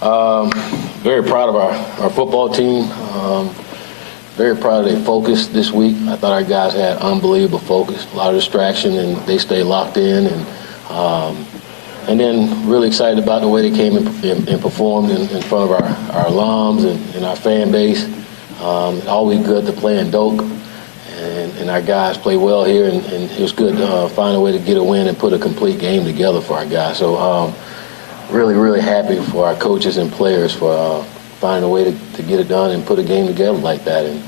Very proud of our football team. Very proud of their focus this week. I thought our guys had unbelievable focus, a lot of distraction, and they stayed locked in. And then really excited about the way they came and performed in front of our alums and our fan base. Always good to play in Doak. And our guys play well here, and it was good to find a way to get a win and put a complete game together for our guys. So really, really happy for our coaches and players for finding a way to get it done and put a game together like that. And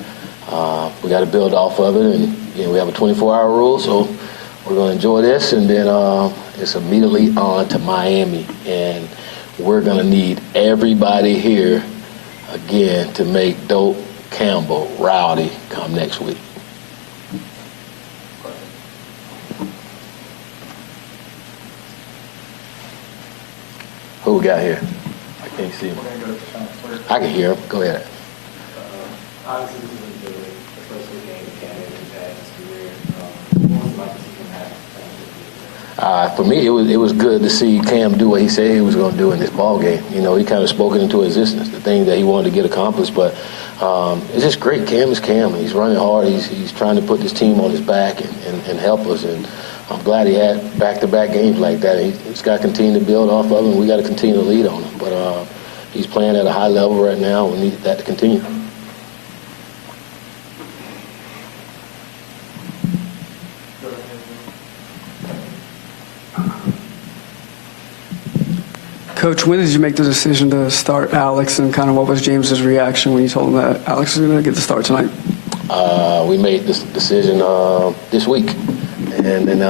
we got to build off of it. And we have a 24-hour rule, so we're going to enjoy this. And then it's immediately on to Miami. And we're going to need everybody here again to make Doak Campbell rowdy come next week. Who we got here? I can't see him. I can hear him. Go ahead. Obviously, this is the first game the Cam has had in his career. What was it like to see him have? For me, it was good to see Cam do what he said he was going to do in this ball game. He kind of spoke it into existence, the thing that he wanted to get accomplished. But it's just great. Cam is Cam. He's running hard. He's trying to put this team on his back and help us. And I'm glad he had back-to-back games like that. He's got to continue to build off of him. We got to continue to lead on him. But he's playing at a high level right now. We need that to continue. Coach, when did you make the decision to start Alex, and kind of what was James's reaction when you told him that Alex was going to get the start tonight? We made this decision this week. And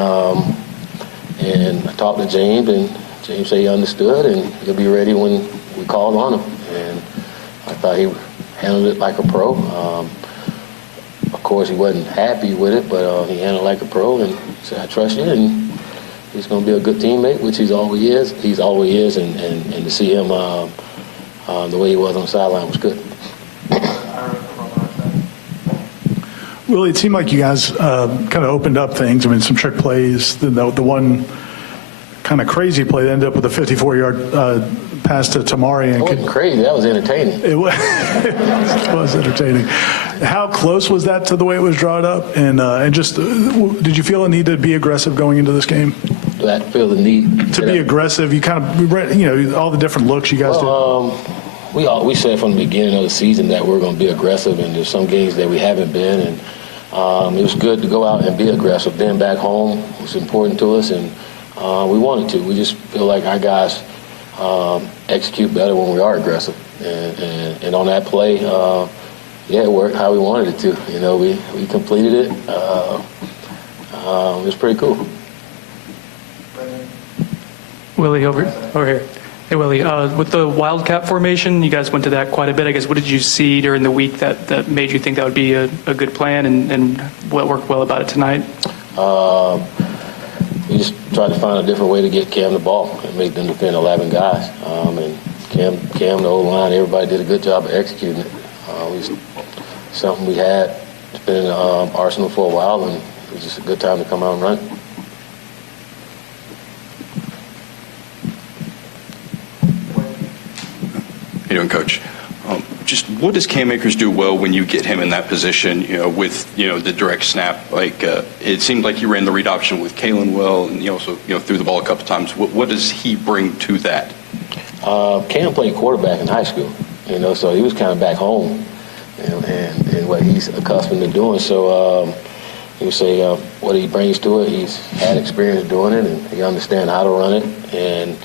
I talked to James, and James said he understood, and he'll be ready when we called on him. And I thought he handled it like a pro. Of course, he wasn't happy with it, but he handled it like a pro, and said, I trust you, and he's going to be a good teammate, which he always is. And to see him the way he was on the sideline was good. Willie, it seemed like you guys kind of opened up things. I mean, some trick plays. The one kind of crazy play that ended up with a 54-yard pass to Tamari. It wasn't crazy. That was entertaining. It was, it was entertaining. How close was that to the way it was drawn up? And just did you feel a need to be aggressive going into this game? Did I feel the need to be aggressive? You kind of, all the different looks you guys did. We said from the beginning of the season that we're going to be aggressive, and there's some games that we haven't been. And it was good to go out and be aggressive. Then back home was important to us, and we wanted to. We just feel like our guys execute better when we are aggressive. And on that play, it worked how we wanted it to. We completed it. It was pretty cool. Willie, over here. Hey, Willie, with the Wildcat formation, you guys went to that quite a bit. I guess, what did you see during the week that made you think that would be a good plan, and what worked well about it tonight? We just tried to find a different way to get Cam the ball and make them defend 11 guys. And Cam, the old line, everybody did a good job of executing it. Something we had. It's been in the arsenal for a while, and it was just a good time to come out and run it. How you doing, Coach? Just what does Cam Akers do well when you get him in that position, with, the direct snap? Like, it seemed like you ran the read option with Kalen well, and you also, threw the ball a couple times. What does he bring to that? Cam played quarterback in high school, so he was kind of back home, and what he's accustomed to doing. So you would say what he brings to it, he's had experience doing it, and he understands how to run it, and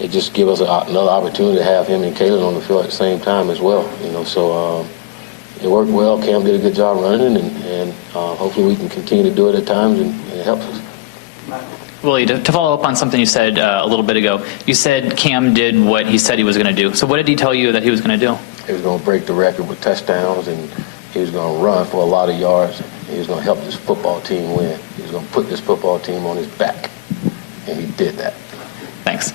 it just gives us another opportunity to have him and Kalen on the field at the same time as well. So it worked well. Cam did a good job running, and hopefully we can continue to do it at times, and it helps us. Willie, to follow up on something you said a little bit ago, you said Cam did what he said he was going to do. So what did he tell you that he was going to do? He was going to break the record with touchdowns, and he was going to run for a lot of yards. He was going to help this football team win. He was going to put this football team on his back, and he did that. Thanks.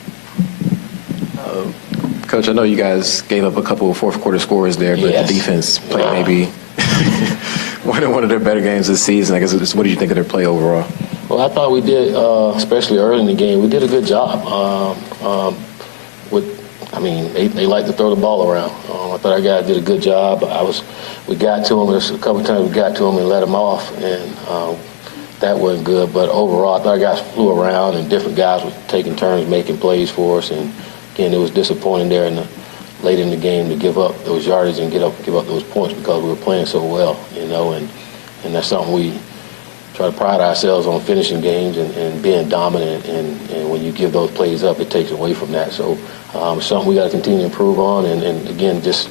Coach, I know you guys gave up a couple of fourth-quarter scores there, but Yes. the defense played maybe one of their better games this season. I guess, what did you think of their play overall? Well, I thought we did, especially early in the game, we did a good job. I mean, they like to throw the ball around. I thought our guys did a good job. We got to him. There's a couple times we got to him and let him off, and that wasn't good. But overall, I thought our guys flew around, and different guys were taking turns making plays for us. And again, it was disappointing there late in the game to give up those yardage and give up those points because we were playing so well, and that's something we try to pride ourselves on, finishing games and being dominant. And when you give those plays up, it takes away from that. So something we got to continue to improve on. And again, just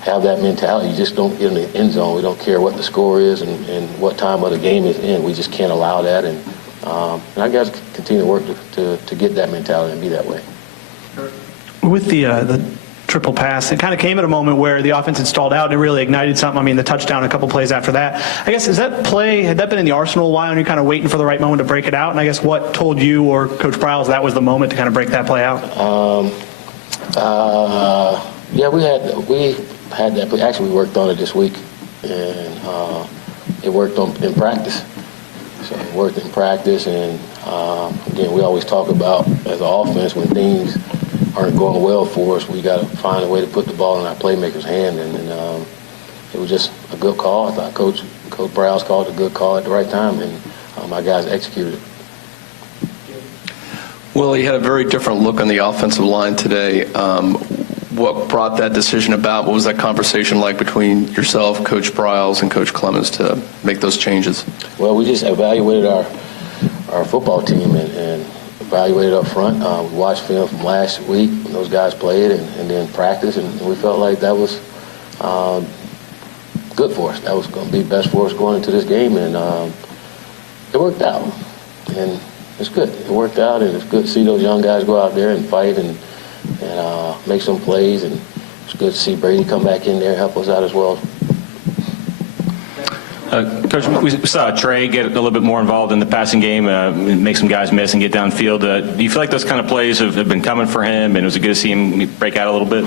have that mentality. You just don't get in the end zone. We don't care what the score is and what time of the game is in. We just can't allow that. And I got to continue to work to get that mentality and be that way. With the triple pass, it kind of came at a moment where the offense had stalled out and it really ignited something. I mean, the touchdown a couple plays after that. I guess, had that been in the arsenal a while and you're kind of waiting for the right moment to break it out? And I guess what told you or Coach Prowls that was the moment to kind of break that play out? Yeah, we had that play. Actually, we worked on it this week, and it worked in practice. So it worked in practice, and again, we always talk about as an offense when things aren't going well for us, we got to find a way to put the ball in our playmakers' hand, and it was just a good call. I thought Coach Browns called a good call at the right time, and my guys executed it. Willie had a very different look on the offensive line today. What brought that decision about? What was that conversation like between yourself, Coach Briles, and Coach Clemens to make those changes? Well, we just evaluated our football team and evaluated up front. We watched film from last week when those guys played and then practice, and we felt like that was good for us. That was going to be best for us going into this game, and it worked out. And it's good. It worked out, and it's good to see those young guys go out there and fight and make some plays. And it's good to see Brady come back in there and help us out as well. Coach, we saw Trey get a little bit more involved in the passing game, make some guys miss and get downfield. Do you feel like those kind of plays have been coming for him, and was it good to see him break out a little bit?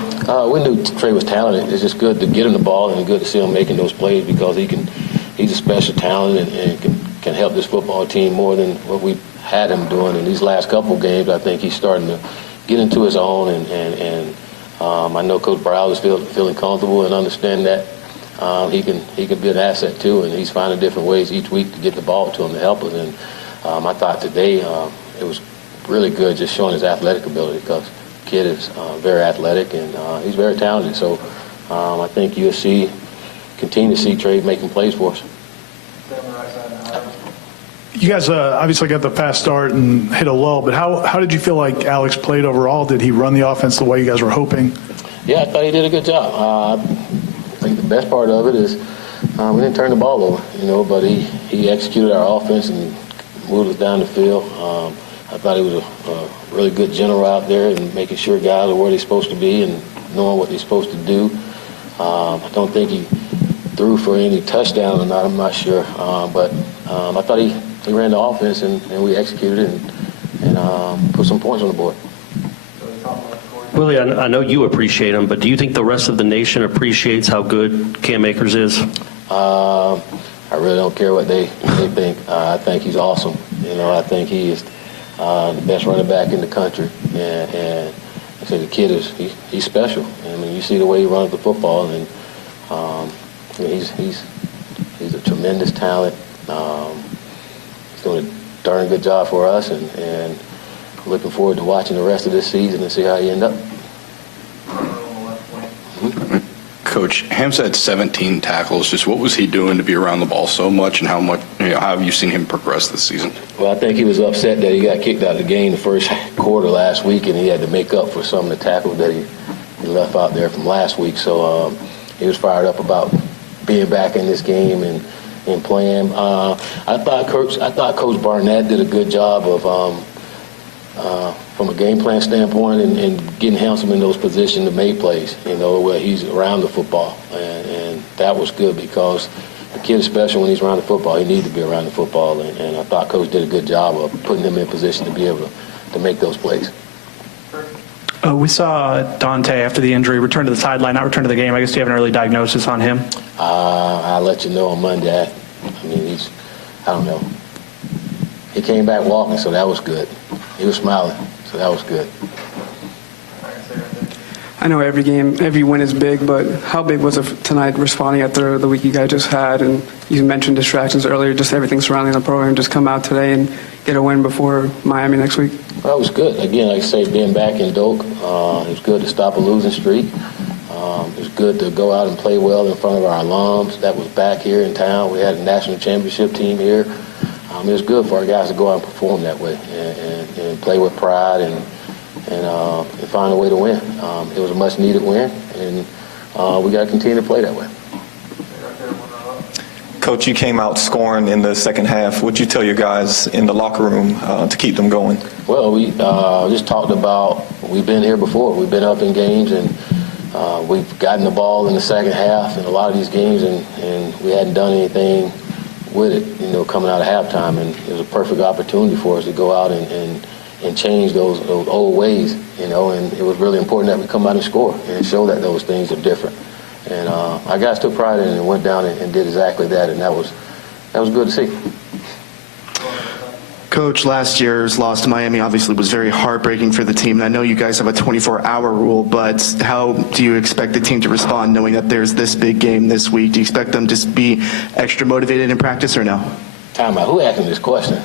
We knew Trey was talented. It's just good to get him the ball and good to see him making those plays because he's a special talent and can help this football team more than what we had him doing in these last couple games. I think he's starting to get into his own, and I know Coach Brown is feeling comfortable and understand that he can be an asset too, and he's finding different ways each week to get the ball to him to help us. And I thought today it was really good just showing his athletic ability because the kid is very athletic and he's very talented. So I think you'll continue to see Trey making plays for us. You guys obviously got the fast start and hit a lull, but how did you feel like Alex played overall? Did he run the offense the way you guys were hoping? Yeah, I thought he did a good job. I think the best part of it is we didn't turn the ball over, but he executed our offense and moved us down the field. I thought he was a really good general out there and making sure guys are where they're supposed to be and knowing what they're supposed to do. I don't think he threw for any touchdown or not, I'm not sure. But I thought he ran the offense and we executed and put some points on the board. Willie, I know you appreciate him, but do you think the rest of the nation appreciates how good Cam Akers is? I really don't care what they think. I think he's awesome. I think he is the best running back in the country. And I say the kid he's special. I mean, you see the way he runs the football, and he's a tremendous talent. He's doing a darn good job for us, and looking forward to watching the rest of this season and see how he ends up. Coach, Ham's had 17 tackles. Just what was he doing to be around the ball so much, and how have you seen him progress this season? Well, I think he was upset that he got kicked out of the game the first quarter last week, and he had to make up for some of the tackles that he left out there from last week. So he was fired up about being back in this game and playing. I thought Coach Barnett did a good job of from a game plan standpoint and getting Handsome in those positions to make plays, where he's around the football. And that was good because the kid is special when he's around the football. He needs to be around the football. And I thought Coach did a good job of putting him in position to be able to make those plays. We saw Dante after the injury return to the sideline, not return to the game. I guess do you have an early diagnosis on him? I'll let you know on Monday. I mean, I don't know. He came back walking, so that was good. He was smiling, so that was good. I know every win is big, but how big was it tonight responding after the week you guys just had? And you mentioned distractions earlier, just everything surrounding the program. Just come out today and get a win before Miami next week? Well, it was good. Again, like I say, being back in Doak, it was good to stop a losing streak. It was good to go out and play well in front of our alums that was back here in town. We had a national championship team here. It was good for our guys to go out and perform that way and play with pride and find a way to win. It was a much-needed win, and we got to continue to play that way. Coach, you came out scoring in the second half. What'd you tell your guys in the locker room to keep them going? Well, we just talked about we've been here before. We've been up in games, and we've gotten the ball in the second half in a lot of these games, and we hadn't done anything with it, coming out of halftime. And it was a perfect opportunity for us to go out and change those old ways, and it was really important that we come out and score and show that those things are different. And our guys took pride in it and went down and did exactly that, and that was good to see. Coach, last year's loss to Miami obviously was very heartbreaking for the team, and I know you guys have a 24-hour rule, but how do you expect the team to respond knowing that there's this big game this week? Do you expect them to be extra motivated in practice or no? Time out. Who asked me this question?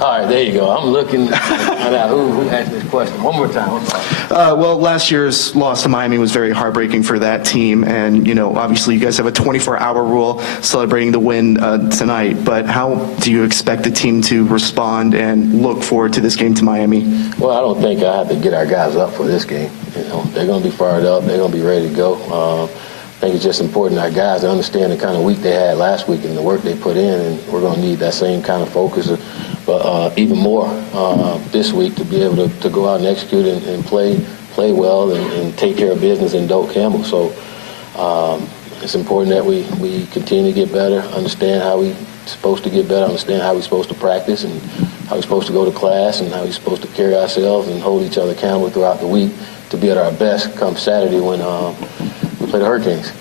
All right, there you go. I'm looking to find out who asked this question. One more time. Well, last year's loss to Miami was very heartbreaking for that team, and obviously you guys have a 24-hour rule celebrating the win tonight. But how do you expect the team to respond and look forward to this game to Miami? Well, I don't think I have to get our guys up for this game. They're going to be fired up. They're going to be ready to go. I think it's just important our guys to understand the kind of week they had last week and the work they put in, and we're going to need that same kind of focus, but even more this week to be able to go out and execute and play well and take care of business in Doak Campbell. So it's important that we continue to get better, understand how we're supposed to get better, understand how we're supposed to practice and how we're supposed to go to class and how we're supposed to carry ourselves and hold each other accountable throughout the week to be at our best come Saturday when we play the Hurricanes.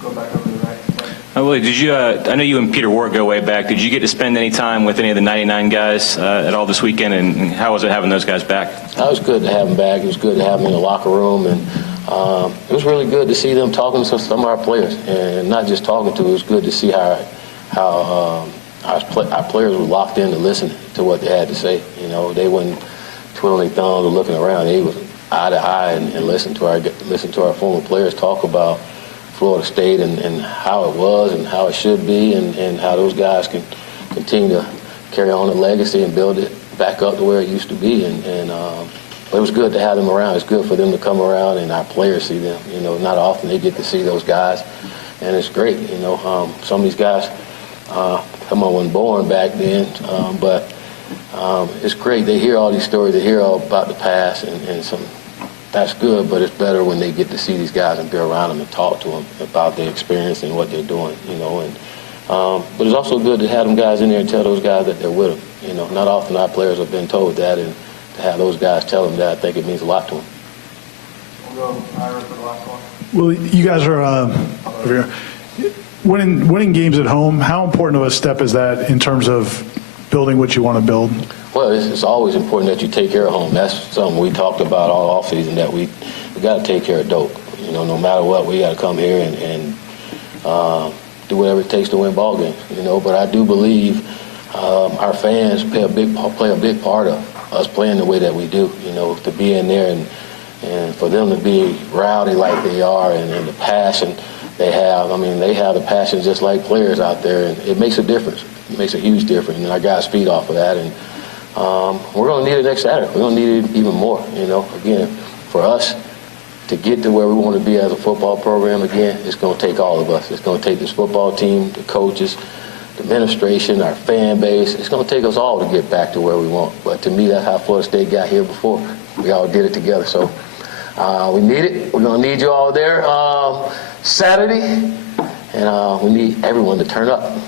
Go back over to the right. Willie, did you? I know you and Peter Wart go way back. Did you get to spend any time with any of the 99 guys at all this weekend? And how was it having those guys back? It was good to have them back. It was good to have them in the locker room, and it was really good to see them talking to some of our players, and not just talking to. It was good to see how our players were locked in to listen to what they had to say. They wouldn't twiddling their thumbs or looking around. They was eye to eye and listen to our former players talk about Florida State and how it was and how it should be and how those guys can continue to carry on the legacy and build it back up to where it used to be. But it was good to have them around. It's good for them to come around and our players see them. Not often they get to see those guys, and it's great. Some of these guys, wasn't born back then, but it's great. They hear all these stories. They hear all about the past and some. That's good, but it's better when they get to see these guys and be around them and talk to them about their experience and what they're doing, But it's also good to have them guys in there and tell those guys that they're with them. Not often our players have been told that, and to have those guys tell them that, I think it means a lot to them. We'll go Ira for the last one. Well, you guys are over here. Winning games at home, how important of a step is that in terms of building what you want to build? Well, it's always important that you take care of home. That's something we talked about all offseason, that we got to take care of Doak. No matter what, we got to come here and do whatever it takes to win ball games. But I do believe our fans play a big part of us playing the way that we do. To be in there and for them to be rowdy like they are and the passion they have. They have the passion just like players out there, and it makes a difference. It makes a huge difference, and our guys feed off of that. And we're going to need it next Saturday. We're going to need it even more. Again, for us to get to where we want to be as a football program, again, it's going to take all of us. It's going to take this football team, the coaches, the administration, our fan base. It's going to take us all to get back to where we want. But to me, that's how Florida State got here before. We all did it together. So we need it. We're going to need you all there Saturday, and we need everyone to turn up.